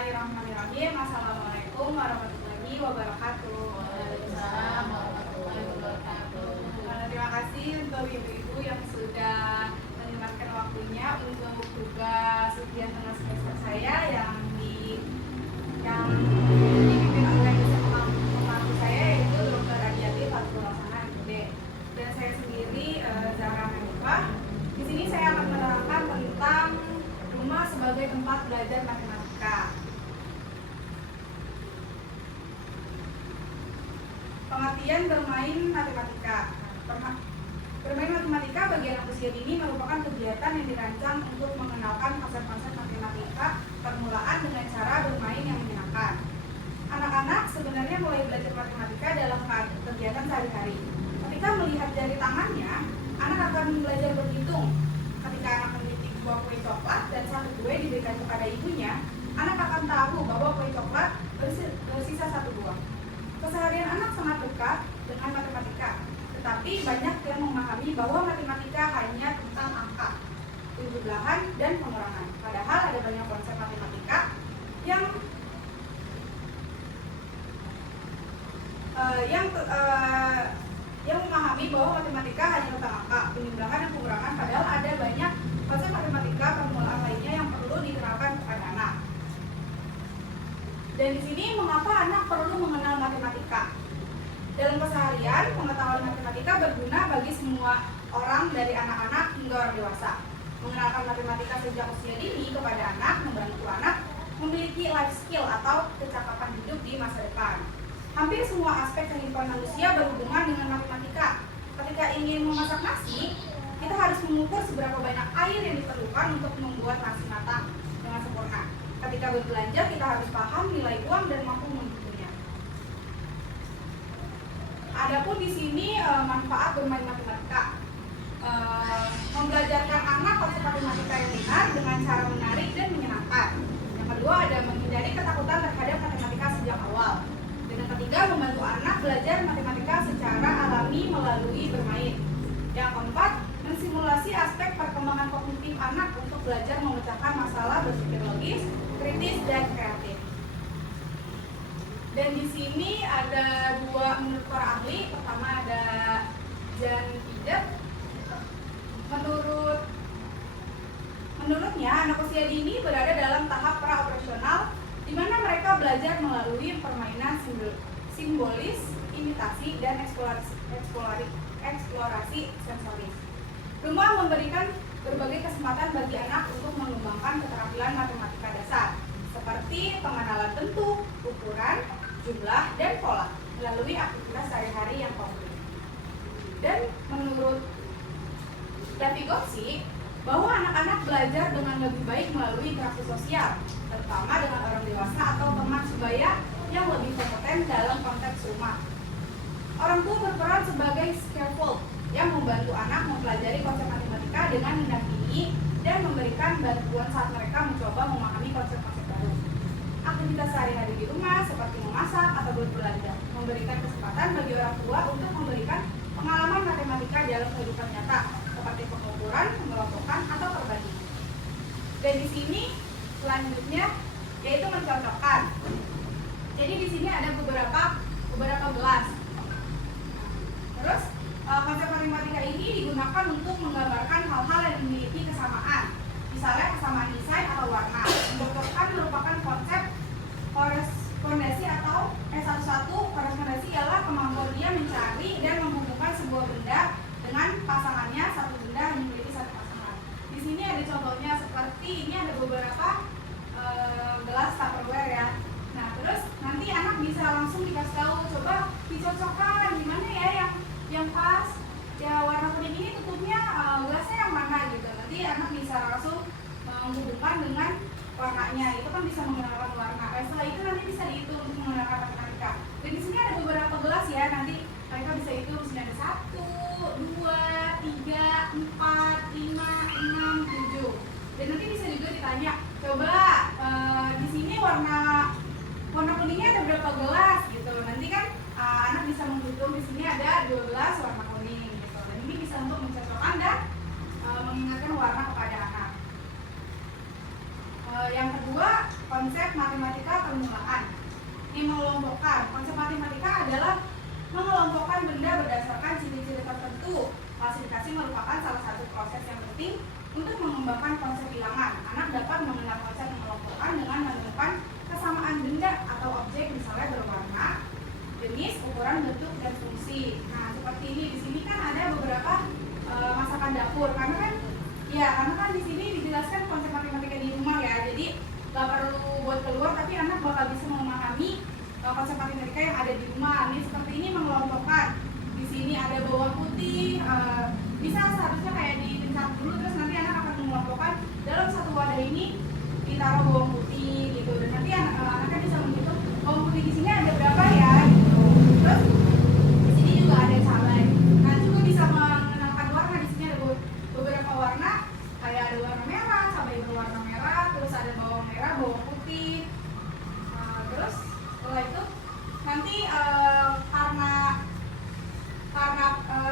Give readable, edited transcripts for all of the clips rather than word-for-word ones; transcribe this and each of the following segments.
Bismillahirrahmanirrahim. Assalamualaikum warahmatullahi wabarakatuh. Waalaikumsalam warahmatullahi wabarakatuh. Terima kasih untuk ibu-ibu yang sudah menyempatkan waktunya untuk tugas ujian tengah semester saya yang dipimpin oleh pembantu saya, yaitu Dr. Adiati Fatul Laksana MD. Dan saya sendiri Zahra Hanifah. Di sini saya akan menerangkan tentang rumah sebagai tempat belajar matematika. Pengertian bermain matematika. Bermain matematika bagi anak usia dini merupakan kegiatan yang dirancang untuk mengenalkan konsep-konsep matematika permulaan dengan cara bermain yang menyenangkan. Anak-anak sebenarnya mulai belajar matematika dalam kegiatan sehari-hari. Ketika melihat jari tangannya, anak akan belajar berhitung. Ketika anak memiliki dua kue coklat dan satu kue diberikan kepada ibunya, anak akan tahu bahwa kue coklat bersisa satu buah. Keseharian anak sangat dekat dengan matematika, tetapi banyak yang memahami bahwa matematika hanya tentang angka, penjumlahan, dan pengurangan. Padahal ada banyak konsep matematika yang memahami bahwa matematika hanya tentang angka, penjumlahan, dan pengurangan. Padahal ada banyak konsep matematika permulaan lainnya yang perlu dikenalkan kepada anak. Dan di sini mengapa anak perlu mengenal matematika? Dalam keseharian, pengetahuan matematika berguna bagi semua orang dari anak-anak hingga orang dewasa. Mengenalkan matematika sejak usia dini kepada anak membantu anak memiliki life skill atau kecakapan hidup di masa depan. Hampir semua aspek kehidupan manusia berhubungan dengan matematika. Ketika ingin memasak nasi, kita harus mengukur seberapa banyak air yang diperlukan untuk membuat nasi matang dengan sempurna. Ketika berbelanja, kita harus paham nilai uang dan mampu menghitungnya. Adapun di sini manfaat bermain matematika. Membelajarkan anak konsep matematika yang benar dengan cara menarik dan menyenangkan. Yang kedua, ada menghindari ketakutan terhadap matematika sejak awal. Dan yang ketiga, membantu anak belajar matematika secara alami melalui bermain. Yang keempat, mensimulasi aspek perkembangan kognitif anak untuk belajar memecahkan masalah, berpikir logis, kritis, dan kreatif. Dan di sini ada dua menurut para ahli. Pertama ada Jan Pidet. Menurutnya, anak usia dini berada dalam tahap pra-operasional di mana mereka belajar melalui permainan simbolis, imitasi, dan eksplorasi sensoris. Rumah memberikan berbagai kesempatan bagi anak untuk mengembangkan keterampilan matematika dasar, seperti pengenalan bentuk, ukuran, jumlah, dan pola melalui aktivitas sehari-hari yang konkret. Dan menurut Levygotsky, bahwa anak-anak belajar dengan lebih baik melalui interaksi sosial, terutama dengan orang dewasa atau teman sebaya yang lebih kompeten dalam konteks rumah. Orang tua berperan sebagai scaffold yang membantu anak mempelajari konsep matematika dengan mendampingi dan memberikan bantuan saat mereka mencoba memahami konsep-konsep baru. Aktivitas sehari-hari di rumah seperti memasak atau berbelanja memberikan kesempatan bagi orang tua untuk memberikan pengalaman matematika dalam kehidupan nyata, seperti pengukuran, pengelompokan, atau perbandingan. Dan di sini selanjutnya yaitu mencontohkan. Jadi di sini ada beberapa gelas. Terus konsep matematika ini digunakan untuk menggambarkan hal-hal yang memiliki kesamaan. Misalnya kesamaan desain atau warna. Mencontohkan merupakan konsep korespondensi atau satu korespondensi ialah kemampuan dia mencari dan menghubungkan sebuah benda dengan pasangannya. Satu benda hanya memiliki satu pasangan. Di sini ada contohnya seperti ini, ada beberapa gelas Tupperware ya. Nah, terus nanti anak bisa langsung dikasih tahu, coba dicocokkan gimana ya yang pas. Ya warna kuning ini tutupnya gelasnya yang mana gitu. Nanti anak bisa langsung menghubungkan dengan warnanya. Itu kan bisa menggunakan warna. Setelah itu nanti bisa dihitung untuk menggunakan matematika. Dan di sini ada beberapa gelas ya. Nanti mereka bisa hitung. Di sini ada 1, 2, 3, 4, 5, 6, 7. Dan nanti bisa juga ditanya, coba di sini warna kuningnya ada berapa gelas gitu. Nanti kan anak bisa menghitung di sini ada 12 warna kuning gitu. Dan ini bisa untuk mencocokkan dan mengingatkan warna kepada anak. Yang kedua, konsep matematika permulaan. Ini mengelompokkan. Konsep matematika adalah mengelompokkan benda berdasarkan ciri-ciri tertentu. Klasifikasi merupakan salah satu proses yang penting untuk mengembangkan konsep bilangan. Anak dapat mengenal konsep mengelompokkan dengan menemukan kesamaan benda atau objek, misalnya berwarna, jenis, ukuran, bentuk, dan fungsi. Nah, seperti ini. Di sini kan ada beberapa masakan dapur. Karena kan di sini dijelaskan konsep matematika di rumah ya. Jadi nggak perlu buat keluar, tapi anak bakal bisa memahami konsep matematika yang ada di rumah. Ini seperti ini mengelompokkan. Di sini ada bawang putih. Bisa seharusnya kayak dipencet dulu, terus nanti anak akan mengelompokkan dalam satu wadah ini ditaruh bawang putih gitu. Dan nanti anaknya bisa menghitung bawang putih di sini ada berapa ya gitu. Terus di sini juga ada cabai. Nah, juga bisa mengenalkan warna. Di sini ada beberapa warna, kayak ada warna merah, cabai berwarna merah, terus ada bawang merah, bawang putih. Terus setelah itu nanti karena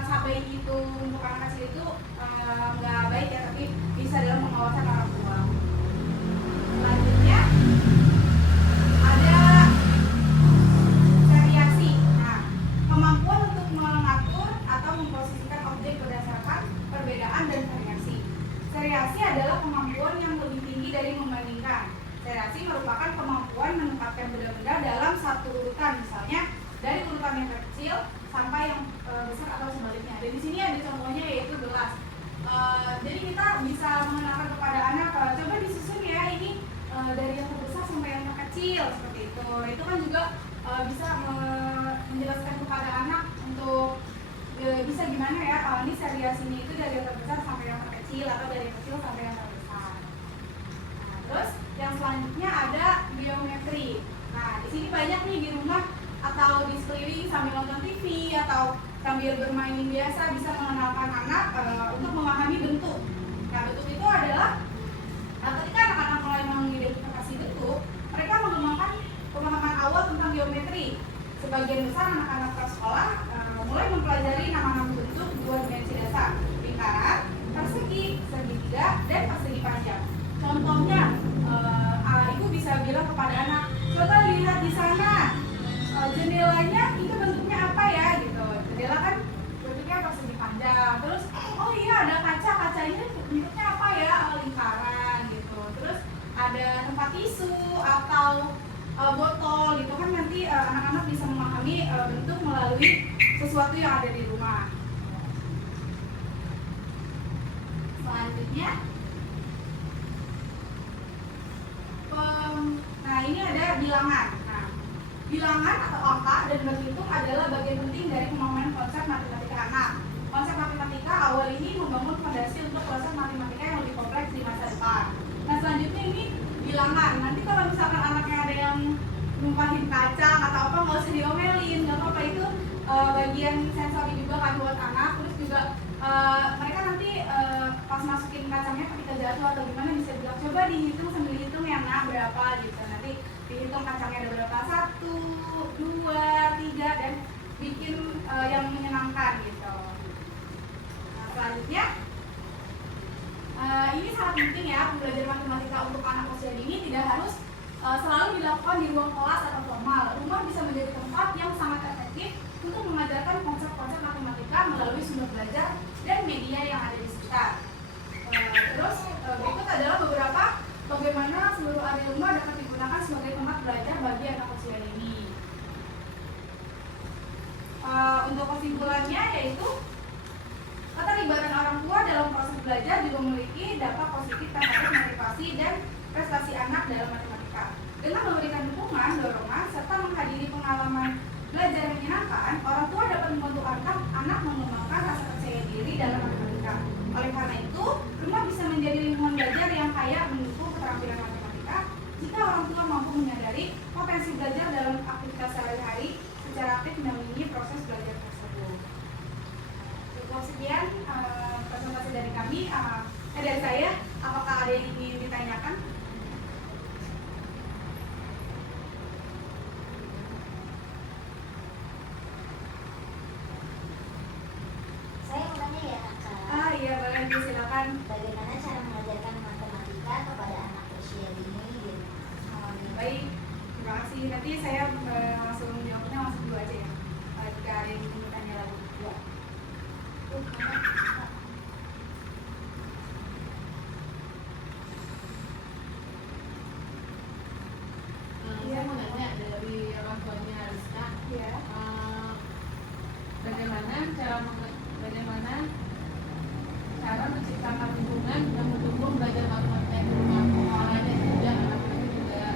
cabai itu untuk anak kecil itu nggak baik ya, tapi bisa dalam pengawasan orang tua. Selanjutnya ada variasi. Nah, kemampuan untuk mengatur atau memposisikan objek berdasarkan perbedaan dan variasi. Variasi adalah kemampuan yang lebih tinggi dari membandingkan. Variasi merupakan kemampuan menempatkan benda-benda dalam satu urutan, misalnya dari urutan yang kecil sampai yang besar atau sebaliknya. Dan di sini ada contohnya, yaitu gelas. Jadi kita bisa mengenalkan kepada anak, coba disusun ya ini dari yang terbesar sampai yang terkecil, seperti itu. Itu kan juga bisa menjelaskan kepada anak untuk bisa gimana ya, ini variasinya itu dari yang terbesar sampai yang terkecil atau dari yang kecil sampai yang terbesar. Nah, terus yang selanjutnya ada geometri. Nah, di sini banyak nih di rumah atau di sekeliling sambil nonton TV atau sambil bermain biasa, bisa mengenalkan anak untuk memahami bentuk. Nah, bentuk itu adalah ketika anak-anak mulai mengidentifikasi bentuk, mereka mengembangkan pemahaman awal tentang geometri. Sebagian besar anak-anak prasekolah mulai mempelajari nama-nama bentuk dua dimensi dasar: lingkaran, persegi, segitiga, dan persegi panjang. Contohnya, ibu bisa bilang kepada anak, coba lihat di sana, jendelanya itu bentuknya apa ya gitu. Jendela kan bentuknya persegi panjang. Terus oh iya, ada kaca, kacanya bentuknya apa ya, lingkaran gitu. Terus ada tempat tisu atau botol gitu kan. Nanti anak-anak bisa memahami bentuk melalui sesuatu yang ada di rumah. Selanjutnya nah, ini ada bilangan. Nah, bilangan atau angka dan berhitung adalah bagian penting dari pemahaman konsep matematika anak. Konsep matematika awal ini membangun fondasi untuk proses matematika yang lebih kompleks di masa depan. Nah, selanjutnya ini bilangan. Nanti kalau misalkan anaknya ada yang numpahin kacang atau apa, nggak usah diomelin, nggak apa-apa. Itu bagian sensori juga kan buat anak. Terus juga mereka nanti pas masukin kacangnya ketika jatuh atau gimana, bisa bilang coba dihitung sambil hitung ya nak, berapa gitu. Nanti dihitung kacangnya ada berapa, 1, 2, 3, dan bikin yang menyenangkan gitu. Nah, selanjutnya ini sangat penting ya, belajar matematika untuk anak usia dini tidak harus selalu dilakukan di ruang kelas atau formal. Rumah bisa menjadi tempat yang sangat efektif untuk mengajarkan konsep-konsep matematika melalui sumber belajar dan media yang ada di sekitar. Terus berikut adalah beberapa bagaimana seluruh area rumah dapat digunakan sebagai tempat belajar bagi anak usia dini. Untuk kesimpulannya yaitu keterlibatan orang tua dalam proses belajar juga memiliki dampak positif terhadap motivasi dan prestasi anak dalam matematika. Dengan memberikan dukungan, dorongan, serta menghadiri pengalaman belajar yang menyenangkan, orang tua dapat membantu anak mengembangkan rasa percaya diri dalam matematika. Oleh karena itu, rumah bisa menjadi lingkungan belajar yang kaya mendukung keterampilan matematika jika orang tua mampu menyadari potensi belajar dalam aktivitas sehari-hari secara aktif mendampingi proses belajar tersebut. Cukup sekian presentasi dari kami, dari saya. Apakah ada yang ingin ditanyakan? Saya mau tanya ya Kakak. Iya boleh, silakan. Bagaimana cara mengajarkan matematika kepada anak usia dini gitu? Oh, berarti saya langsung jawabnya langsung dua aja ya. Jika ada yang ingin bertanya lagi. Dua. Saya mau nanya dari orang tuanya Rizka, Iya. bagaimana cara menciptakan lingkungan yang mendukung belajar matematika di rumah. Soalnya juga anak-anak juga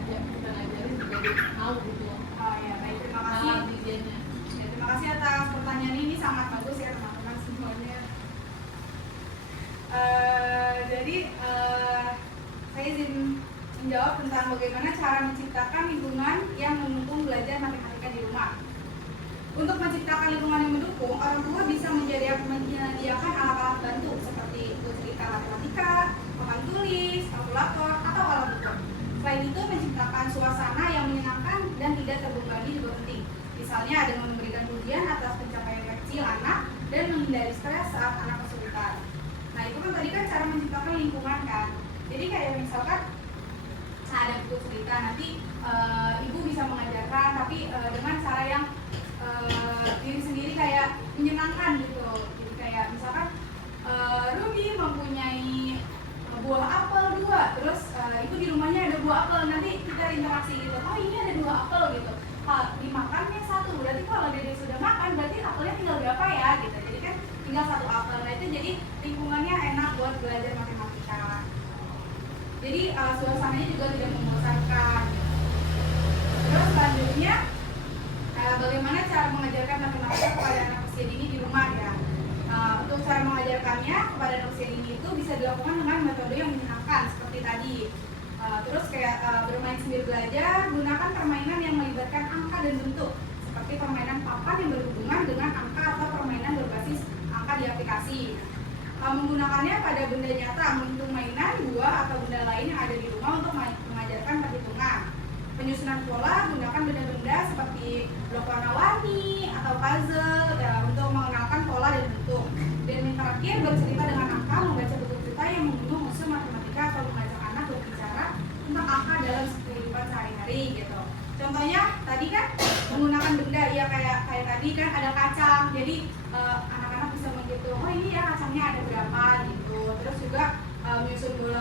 kita ngajarin jadi tahu gitu. Oh ya, baik, terima kasih. Idenya. Ya, terima kasih atas pertanyaan ini, sangat bagus ya teman-teman semuanya. Jadi saya izin menjawab tentang bagaimana cara menciptakan lingkungan yang mendukung belajar matematika di rumah. Untuk menciptakan lingkungan yang mendukung, orang tua bisa menyediakan alat-alat bantu seperti buku cerita matematika, papan tulis, kalkulator, atau alat ukur. Selain itu, menciptakan suasana yang menyenangkan dan tidak terbebani juga penting. Misalnya dengan memberikan pujian atas pencapaian kecil anak dan menghindari stres saat anak kesulitan. Nah, itu kan tadi kan cara menciptakan lingkungan kan. Jadi kayak misalkan ada buku cerita, nanti ibu bisa mengajarkan tapi dengan cara yang diri sendiri kayak menyenangkan gitu. Jadi kayak misalkan Ruby mempunyai buah apel 2, terus ibu di rumahnya ada buah apel, nanti kita interaksi gitu. Oh ini ada 2 apel gitu. Dimakannya 1, berarti kalau Dede sudah makan berarti apelnya tinggal berapa ya gitu. Jadi kan tinggal 1 apel. Nah itu jadi lingkungannya enak buat belajar matematika. Jadi suasananya juga tidak membosankan. Terus selanjutnya bagaimana cara mengajarkan matematika kepada anak usia dini di rumah ya. Untuk cara mengajarkannya kepada anak usia dini itu bisa dilakukan dengan metode yang menyenangkan seperti tadi. Terus kayak bermain sambil belajar, gunakan permainan yang melibatkan angka dan bentuk seperti permainan papan yang berhubungan dengan angka atau permainan berbasis angka di aplikasi. Menggunakannya pada benda nyata, menghitung mainan, buah atau benda lain yang ada di rumah untuk mengajarkan perhitungan. Penyusunan pola, gunakan benda-benda seperti blok warna-warni atau puzzle ya, untuk mengenalkan pola dan bentuk. Dan yang terakhir, bercerita dengan angka, membaca buku cerita yang mengundang unsur matematika atau mengajak anak berbicara tentang angka dalam kehidupan sehari-hari gitu. Contohnya tadi kan menggunakan benda ya kayak tadi kan ada kacang, jadi anak-anak bisa menghitung, oh ini ya kacangnya ada berapa gitu. Terus juga menyusun bola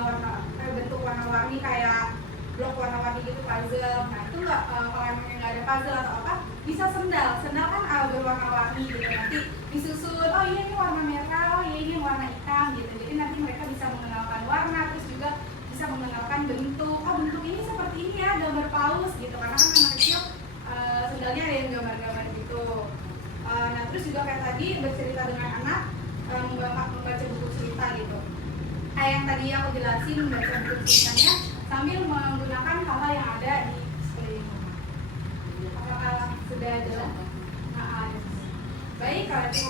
bentuk warna-warni kayak blok warna-warni gitu, puzzle. Nah itu kalau emang nggak ada puzzle atau apa, bisa sendal kan berwarna-warni gitu. Nanti disusun, oh iya ini warna merah, oh iya ini warna hitam gitu. Jadi nanti mereka bisa mengenalkan warna, terus juga bisa mengenalkan bentuk. Oh bentuk ini seperti ini ya, gambar paus gitu. Karena kan anak kecil sendalnya ada yang gambar-gambar gitu. Nah terus juga kayak tadi bercerita dengan anak, membaca buku cerita gitu. Kayak yang tadi aku jelasin, membaca buku ceritanya sambil menggunakan hal-hal yang ada di sekeliling rumah. Apakah sudah jelas? Baik, kalau itu